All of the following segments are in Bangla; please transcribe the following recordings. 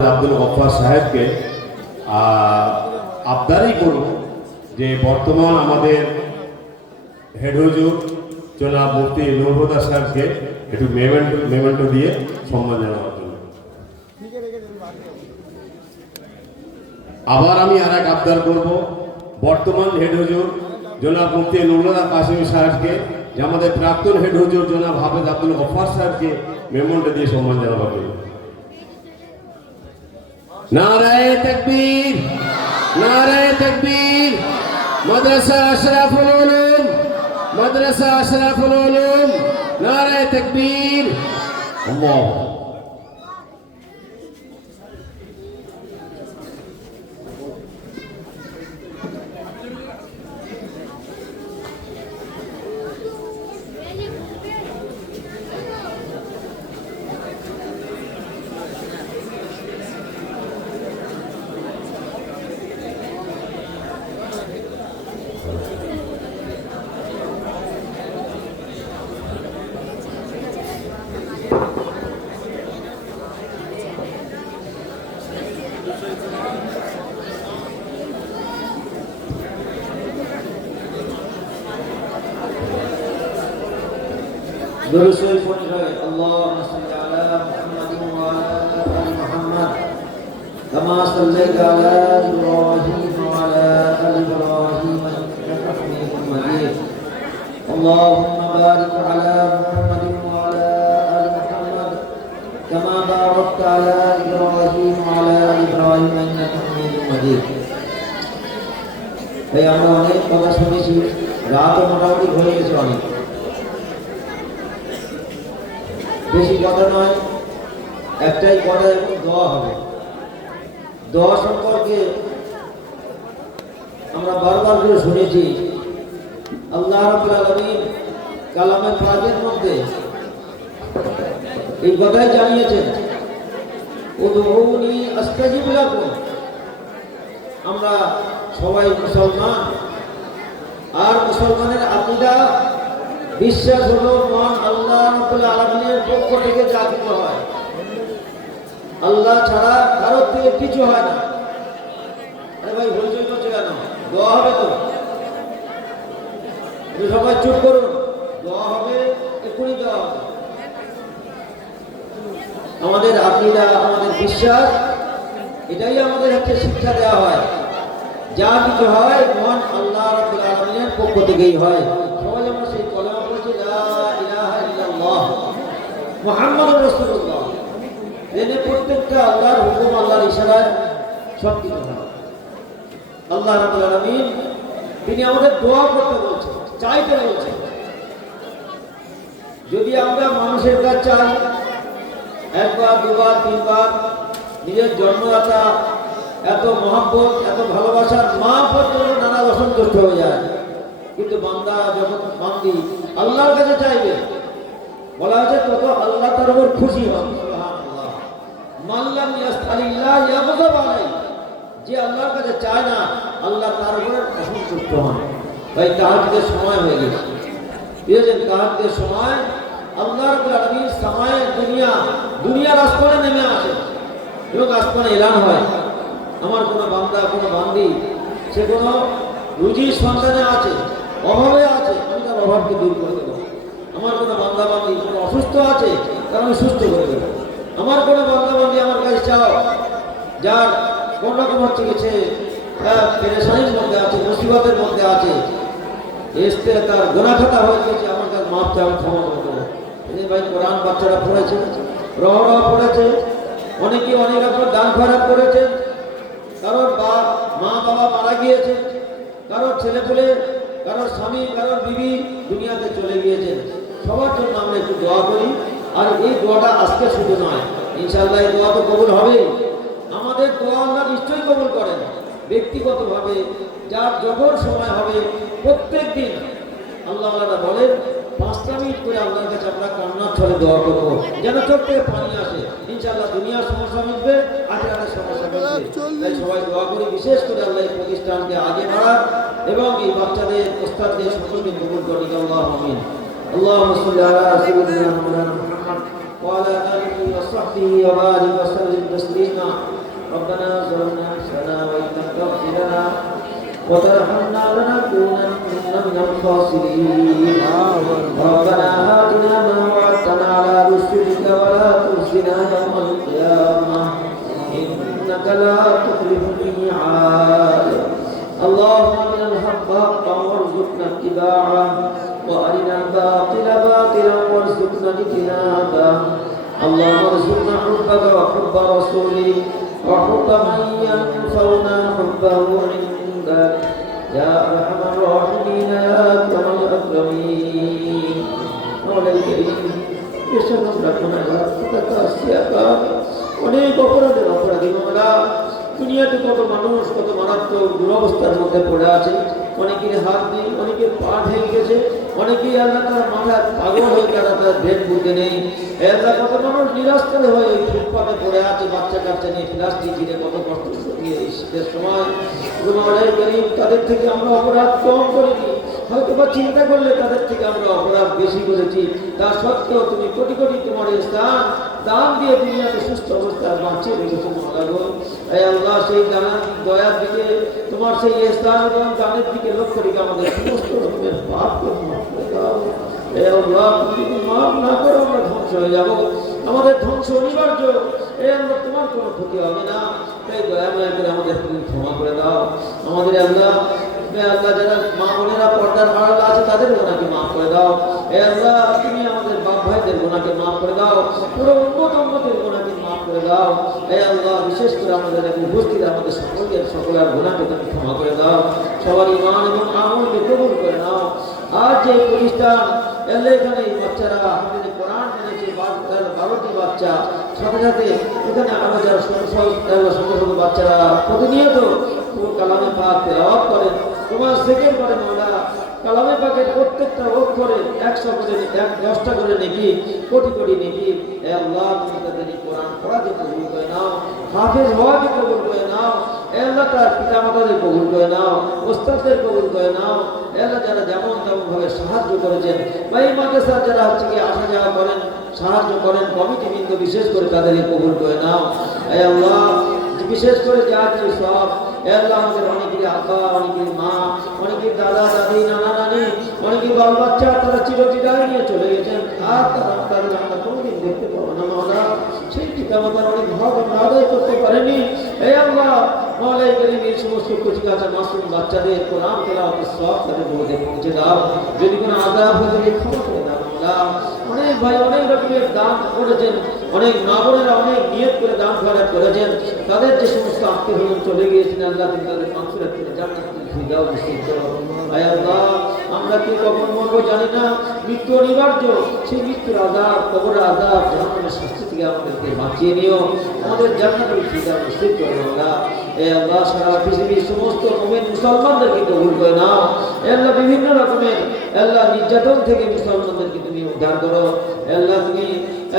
আব্দুল গফফার সাহেবকে আবদারই করব যে বর্তমান আমাদের হেড হুজুর জনাব মুফতি নূর হুদা সাহেবকে একটু মেমেন্টো দিয়ে সম্মান জানানোর জন্য। আবার আমি আর এক আবদার করব বর্তমান হেড হুজুর জনাব মুফতি নূর হুদা কাসিম সাহেবকে যে আমাদের প্রাক্তন হেড হুজুর জনাব হাফেজ আব্দুল গফফার সাহেবকে মেমেন্টো দিয়ে সম্মান জানানোর জন্য। नाराए तकबीर, नाराए तकबीर। मदरसा अशरफुल उलूम, मदरसा अशरफुल उलूम, नाराए तकबीर। अल्लाह درسوي فنجاي اللهم صل على محمد وعلى آل محمد كما صليت على إبراهيم وعلى آل إبراهيم إنك حميد مجيد اللهم بارك على محمد وعلى آل محمد كما باركت على إبراهيم وعلى آل إبراهيم إنك حميد مجيد এই আমরা অনেক কথা শুনেছি রাতও মোটামুটি হয়ে গেছে অনেক বেশি কথা নয় একটাই কথা এবং দোয়া হবে দোয়া সম্পর্কে আমরা বারবার করে শুনেছি আল্লাহ রাব্বুল আলামিন কালামে পাকের মধ্যে এই কথাই জানিয়েছেন উদউনি আস্তাজিব লাকুম। আমরা সবাই মুসলমান আর মুসলমানের আকীদা বিশ্বাস হলো মহান আল্লাহ রাব্বুল আলামিনের পক্ষ থেকে যা কিছু হয় আল্লাহ ছাড়া কারোর থেকে কিছু হয় না। আরে ভাই হইচই করছে কেন? দোয়া হবে তো সবাই চুপ করুন, দোয়া হবে এক্ষুনি দেওয়া হবে। আমাদের আকীদা আমাদের বিশ্বাস এটাই আমাদের হচ্ছে শিক্ষা দেওয়া হয় যা কিছু হয় মহান আল্লাহ রাব্বুল আলামিনের পক্ষ থেকেই হয়। সবাই আমরা সেই কলেমা পড়েছি লা ইলাহা ইল্লাল্লাহ মুহাম্মাদুর রাসূলুল্লাহ। এর প্রত্যেকটা আল্লাহর হুকুম আল্লাহর ইশারায় সব কিছু হয়। আল্লাহ রাব্বুল আলামিন তিনি আমাদের দোয়া করতে বলছেন, চাইতে বলছেন। যদি আমরা মানুষের কাছে চাই একবার দুবার তিনবার নিজের জন্মদাতা এত মহব্বত এত ভালোবাসার মা পর্যন্ত নানা অসন্তুষ্ট হয়ে যায়, কিন্তু বান্দা যখন বান্দি আল্লাহর কাছে চাইবে বলা হয়েছে তত আল্লাহ তার উপর খুশি হন। সুবহানাল্লাহ। মাল্লাম ইয়াসআলিল্লাহ ইয়াগযব আলাইহি, যে আল্লাহর কাছে চায় না আল্লাহ তার উপর অসন্তুষ্ট হন। ভাই তাহাজ্জুদের সময় হয়ে গেছে, বুঝেছেন? তাহাজ্জুদের সময় আল্লাহ রাব্বুল আলামিন সামায়ে দুনিয়ার আসমানে নেমে আসে এবং আসমানে এলান হয় আমার কোনো বান্দা কোনো বান্দি সে কোনো রুজির সন্তানে আছে, অভাবে আছে, আমি তার অভাবকে দূর করে দেবো। আমার কোনো বান্দা বান্দি কোনো অসুস্থ আছে তার আমি সুস্থ করে দেবো। আমার কোনো বান্দা বান্দি আমার কাছে চাও যার কোন রকম হচ্ছে গেছে পেরেশানির মধ্যে আছে, মুসিবতের মধ্যে আছে, এসতে তার গোনাখাতা হয়ে গেছে, আমার কাছে মাপ চাও, ক্ষমা করে দেবো। ভাই কোরআন বাচ্চারা পড়েছে, রহরা পড়েছে, অনেকে অনেক রকম দান খয়রাত করেছে, কারোর মা বাবা মারা গিয়েছে, কারোর ছেলেপুলে, কারোর স্বামী, কারোর বিবি দুনিয়াতে চলে গিয়েছে। সবার জন্য আমরা একটু দোয়া করি। আর এই দোয়াটা আজকে শুধু নয়, ইনশাআল্লাহ এই দোয়া তো কবুল হবে। আমাদের দোয়া আল্লাহ নিশ্চয়ই কবুল করেন ব্যক্তিগতভাবে, যার যখন সময় হবে প্রত্যেক দিন আল্লাহ বলেন 5টা মিনিট করে আল্লাহর কাছে আমরা কান্নার ছলে দোয়া করবো যেন চোখ থেকে পানি আসে। ইনশাআল্লাহ দুনিয়ার সমস্যা মিটবে, আখিরাতের সমস্যা মিটবে। তাই সবাই দোয়া করি বিশেষ করে আল্লাহ এই প্রতিষ্ঠানকে আগে বাড়ান এবং এই বাচ্চাদের ওস্তাদদের সকলকে কবুল করেন। আল্লাহুম্মা আমিন। আল্লাহুম্মা সাল্লি আলা সাইয়্যিদিনা মুহাম্মদ ওয়া আলা আলি وصحبه وبارك وسلم تسليما ربنا ظلمنا أنفسنا وإن لم تغفر لنا وترحمنا لنكونن من الخاسرين ربنا آتنا ما وعدتنا على رسلك ولا تخزنا يوم القيامة إنك لا تخلف الميعاد اللهم أرنا الحق حقا وارزقنا اتباعه وأرنا الباطل باطلا وارزقنا اجتنابه اللهم ارزقنا حبك وحب رسولك وحب من ينفعنا حبه عندك يا أرحم الراحمين يا أكرم الأكرمين مولاي الكريم এসব আমরা গুনাহগার আসিয়াকার অনেক অপরাধী মামলা দুনিয়াতে কত মানুষ কত মারাত্মক দুরবস্থার মধ্যে পড়ে আছে অনেকের হাত নেই অনেকের পা ভেঙে গেছে অনেকেই আল্লাহ তার মাথায় পাগল হয়ে তারা তার ব্রেন বুঝতে নেই আল্লাহ কত মানুষ নিরাশ্রয় হয়ে ওই ফুটপাতে পড়ে আছে বাচ্চা কাচ্চা নিয়ে প্লাস্টিক ঘিরে কত কষ্ট সঙ্গে এই শীতের সময় গুনাহগার গরিব তাদের থেকে আমরা অপরাধ কম করিনি হয়তো বা চিন্তা করলে তাদের থেকে আমরা অপরাধ বেশি করেছি তা সত্ত্বেও তুমি কোটি কোটি তোমার এই স্থান দান দিয়ে দুনিয়াকে সুস্থ অবস্থায় বাঁচিয়ে রেখেছো মহারাগো এই আল্লাহ সেই দানের দয়ার দিকে তোমার সেই স্থান এবং দানের দিকে লক্ষ্য রেখে আমাদের সমস্ত রকমের পাপকে মাফ করে দাও এই আল্লাহ যদি মাফ না করো আমরা ধ্বংস হয়ে যাবো আমাদের ধ্বংস অনিবার্য এই আমরা তোমার কোনো ক্ষতি হবে না এই দয়া মায়া করে আমাদের তুমি ক্ষমা করে দাও আমাদের আল্লাহ আল্লাহ যারা মা বোনেরা পর্দার আড়ালে আছে তাদের গুনাহকে মাফ করে দাও হে আল্লাহ তুমি আমাদের বাপ ভাইদের গুনাহকে মাফ করে দাও পুরো উম্মতের গুনাহকে মাফ করে দাও হে আল্লাহ বিশেষ করে আমাদের উপস্থিত আমাদের সকলের গুনাহকে তুমি ক্ষমা করে দাও সবার ঈমান এবং আমলকে কবুল করে নাও আজ যে প্রতিষ্ঠান এখানে এই বাচ্চারা আমাদের কোরআন জেনেছে 12টি বাচ্চা সাথে সাথে এখানে আরো যারা শত বাচ্চারা প্রতিনিয়ত কালামে পাক তেলাওয়াত করেন তোমার সেকেন্ড করে মাওলা কালামে পাকের প্রত্যেকটা অক্ষরে 100 করে 10টা করে নেকি কোটি কোটি নেকি হে আল্লাহ তুমি তাদের কোরআন পড়াকে কবুল করে নাও হাফেজ হওয়াকে কবুল করে নাও হে আল্লাহ তার পিতামাতাদের কবুল করে নাও ওস্তাদদের কবুল করে নাও হে আল্লাহ যারা যেমন তেমন ভাবে সাহায্য করেছেন বা এই মাদ্রাসার যারা হচ্ছে কি আসা যাওয়া করেন সাহায্য করেন কমিটি বৃন্দ বিশেষ করে তাদেরকে কবুল করে নাও হে আল্লাহ বিশেষ করে যা কিছু সব আল্লাহ আমাদের অনেকের আব্বা অনেকের মা অনেকের দাদা দাদি নানা নানি অনেকের বাল বাচ্চা তারা চিরবিদায় নিয়ে চলে গেছেন আর তাদের আমরা কোনোদিন দেখতে পাবো না মাওলা সেই পিতামাতার অনেক হক আমরা আদায় করতে পারেনি এই আল্লাহ মাওলাই করিম এই সমস্ত কচিকাঁচা মাসুম বাচ্চাদের কোরআন তেলাওয়াতের সব তাদের মধ্যে পৌঁছে দাও যদি কোনো আযাব হয়ে থাকে ক্ষমা করে দাও মাওলা অনেক ভাই অনেক রকমের দান করেছেন অনেক মা বোনেরা অনেক নিয়ত করে দান খয়রাত করেছেন তাদের যে সমস্ত আত্মীয় চলে গিয়েছেন আল্লাহ তুমি তাদের মাগফিরাত করে জান্নাতুল ফিরদাউস নসিব করো আয় আল্লাহ আমরা কি কখন মরবো জানি না মৃত্যু অনিবার্য সেই মৃত্যুর আযাব কবরের আযাব জাহান্নামের শাস্তি থেকে আমাদেরকে বাঁচিয়ে নিও আমাদের জান্নাতুল ফিরদাউস নসিব করো আল্লাহ এ আল্লাহ সারা পৃথিবীর সমস্ত মুমিন মুসলমানদেরকে কবুল করে নাও এ আল্লাহ বিভিন্ন রকমের আল্লাহ নির্যাতন থেকে মুসলমানদেরকে তুমি উদ্ধার করো আল্লাহ তুমি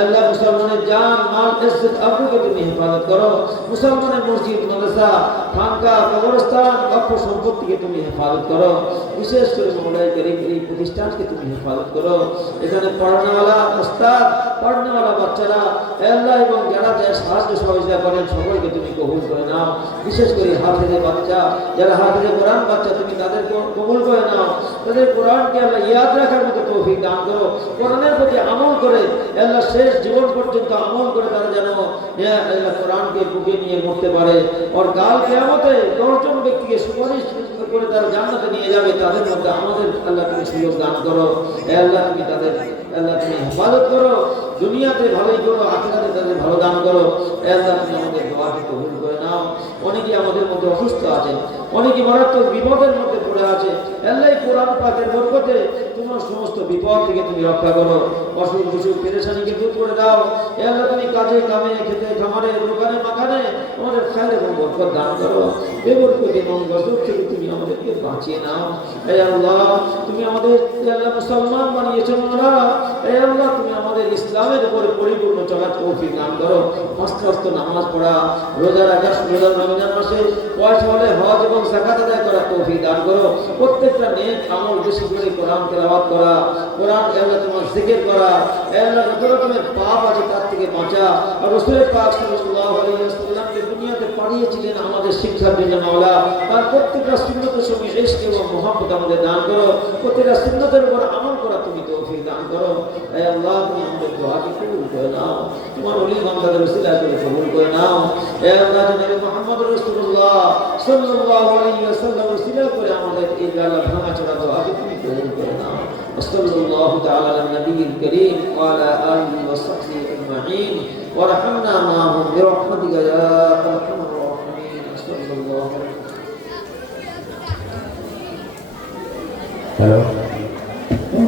আল্লাহ মুসলমানের জান মাল ইজ্জত আবরুকে তুমি হেফাজত করো মুসলমানের মসজিদ মাদ্রাসা খানকা কবরস্থান অর্থ সম্পত্তিকে তুমি হেফাজত করো বিশেষ করে মাওলাই করিম এই প্রতিষ্ঠানকে তুমি হেফাজত করো এখানে পড়ানোওয়ালা উস্তাদ পড়ানোওয়ালা বাচ্চারা আল্লাহ এবং যারা সাহায্য সহযোগিতা করেন সকলকে তুমি কবুল করে নাও বিশেষ করে হাফেজে বাচ্চা যারা হাফেজে কোরআন বাচ্চা তুমি তাদের কবুল করে নাও তাদের কোরআনকে আল্লাহ ইয়াদ রাখার মতো তৌফিক দান করো কোরআনের প্রতি আমল করে আল্লাহ শেষ জীবন পর্যন্ত আমল করে তারা যেন আল্লাহ কোরআনকে বুকে নিয়ে মরতে পারে আর কাল কিয়ামতে 10 জন ব্যক্তিকে সুপারিশ করে তারা জান্নাতে নিয়ে যাবে তাদের মধ্যে আমাদের আল্লাহ তুমি সুযোগ দান করো আল্লাহ তুমি তাদের আল্লাহ তুমি হেফাজত করো দুনিয়াতে ভালোই করো আখিরাতে তাদের ভালো দান করো আল্লাহ তুমি আমাদের দোয়াকে কবুল করে নাও অনেকে আমাদের মধ্যে অসুস্থ আছে অনেকে মারাত্মক বিপদের মধ্যে পড়ে আছে আল্লাহ কোরআন পাকের বরকতে তোমার সমস্ত বিপদ থেকে তুমি রক্ষা করো অসুখ বিসুখ পেরেশানিকে দূর করে দাও আল্লাহ তুমি কাজে কামে খেতে খামারে দোকানে মাখানে আমাদের খায়ের এবং বরকত দান করো বেবরকতে এবং গজব থেকে তুমি আমাদেরকে বাঁচিয়ে নাও হে আল্লাহ তুমি আমাদের আল্লাহ মুসলমান বানিয়েছো মোরা হে আল্লাহ তুমি আমাদের ইসলামের উপরে পরিপূর্ণ চলার তৌফিক দান করো পাঁচ ওয়াক্ত নামাজ পড়া রোজা রাখা রমজান মাসে পয়সা হলে হজ এবং যাকাত আদায় করার তৌফিক দান করো প্রত্যেকটা নেক আমল বেশি করে কোরআন তেলাওয়াত করা কোরআন আল্লাহ তোমার জিকির করা আল্লাহ যত রকমের পাপ আছে তার থেকে বাঁচা। আর রাসূলের পাক সাল্লাল্লাহু আলাইহি ওয়াসাল্লামকে দুনিয়াতে পাঠিয়েছিলেন আমাদের শিক্ষার জন্য মাওলা। তার প্রত্যেকটা সুন্নতের সঙ্গে ইশক এবং মহব্বত আমাদের দান করো। প্রত্যেকটা সুন্নতের উপর আমল করা তুমি তৌফিক দান করো। হে আল্লাহ, তুমি আমাদের দোয়াকে কবুল করে নাও, তোমার ওলি বান্দাদের উসিলা করে কবুল করে নাও। হে আল্লাহ, জনাবে মুহাম্মদ রাসূলুল্লাহ সাল্লাল্লাহু আলাইহি ওয়াসাল্লাম উসিলা করে আমাদের এই বেলা ভাঙাচোরা দোয়াকে তুমি কবুল করে নাও। সাল্লাল্লাহু তাআলা আলা নবিয়িল কারীম ওয়া আলা আলিহি ওয়া সাহবিহি আজমাইন ওয়া রাহমনা মা'হুম বিরহমাতিকা ইয়া